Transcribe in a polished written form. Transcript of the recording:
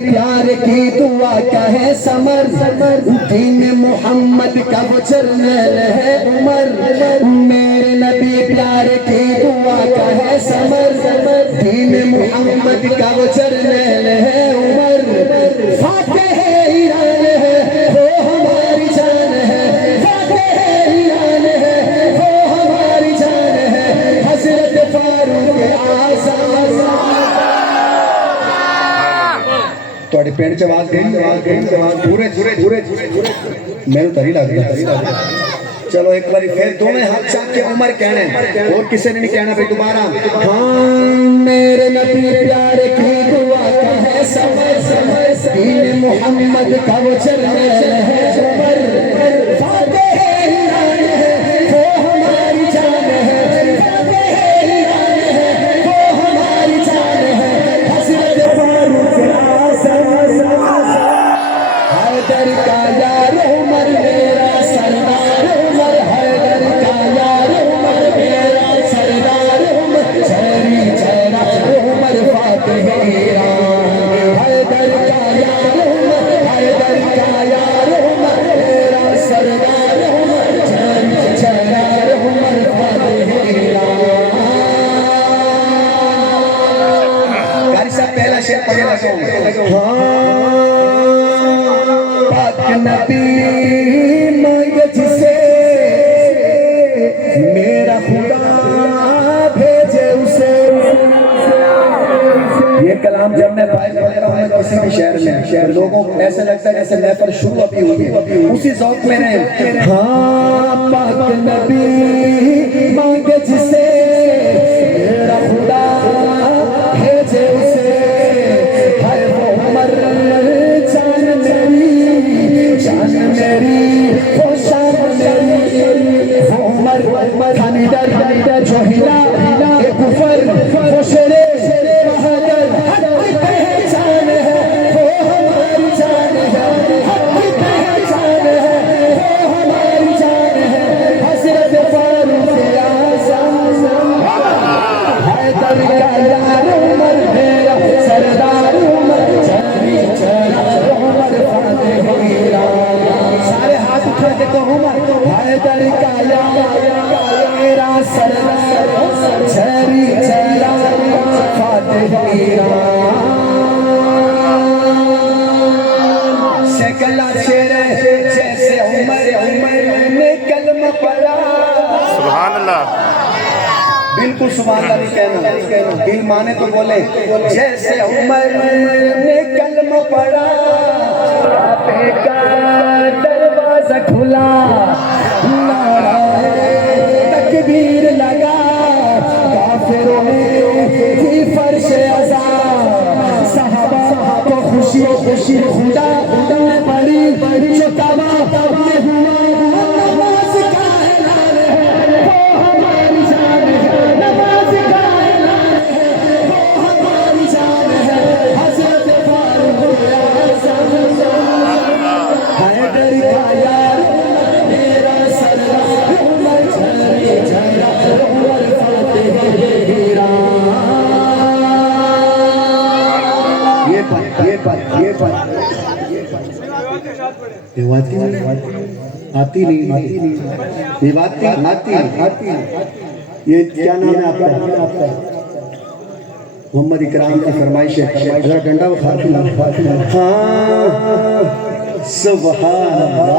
پیار کی دعا کا ہے ثمر دین محمد کا وہ جرنیل ہے عمر میرے نبی پیار کی دعا کا ہے ثمر دین محمد کا وہ جرنیل ہے عمر فاتح ایران ہے وہ ہماری جان ہے فاتح ایران ہے وہ ہماری جان ہے حضرت فاروق اعظم تھوڑے پینٹ چ آواز گئی پورے میں تری لگ گیا چلو ایک بار پھر دونوں ہاتھ چاک کے عمر کہنا ہے اور کسی نے نہیں کہنا بھائی دوبارہ ہاں میرے نبی پیارے کی دعا کا ہے ثمر دین محمد کا وہ جرنیل ہے عمر فاتح ایران ہے وہ ہماری جان ہے فاتح ایران ہے وہ ہماری جان ہے حضرت فاروق حیدر کا یار عمر میرا سردار عمر حیدر کا یار عمر میرا سردار عمر چہری چہرہ عمر فاتح ایران حیدر کا یار عمر حیدر کا یار عمر میرا سردار عمر چہری چہرہ عمر فاتح ایران قاری صاحب پہلا شعر پڑھے لگو پاک نبی مانگے جسے میرا خدا بھیجے اسے یہ کلام جب میں باہر پڑھتا ہوں کسی بھی شہر میں لوگوں کو ایسا لگتا ہے جیسے محفل شروع ابھی ہوئی اسی ذوق میں رہے ہاں پاک نبی مانگے جسے میرا خدا بھیجے اسے ہے وہ عمر جان میری وہ شان میری وہ عمر خانیدر جو ہلا کفر وہ شیر بہادر حق کی پہچان ہے وہ ہماری جان ہے حق کی پہچان ہے وہ ہماری جان ہے حضرت فاروق اعظم حیدر کا یار عمر میرا سردار عمر چہری چہرہ عمر فاتح ایران سارے ہاتھ اٹھا کے تو عمر حیدر کا یار میرا سردار چہری چہرہ فاتح ایران شکلا شیر جیسے عمر نے کلمہ پڑھا سبحان اللہ بالکل سبحان اللہ نہیں کہنا دل مانے تو بولے جیسے عمر نے کلمہ پڑھا پہ کا دروازہ کھلا نعرہ تکبیر لگا کافروں نے کی فرش عزا صحابہ کو خوشی خوشی خدا نے بڑی جو تباہ میں ہوا نماز کا اعلان ہے وہ ہماری جان ہے نماز کا اعلان ہے وہ ہماری جان ہے حضرت فاروق اعظم حیدر کا یار میرا سردار عمر چہری چہرہ عمر فاتح ایران یہ بات آتی نہیں یہ بات آتی یہ کیا نام ہے آپ کا محمد اکرام کی فرمائش ہے ذرا ڈنڈا وہ ہاں سبحان اللہ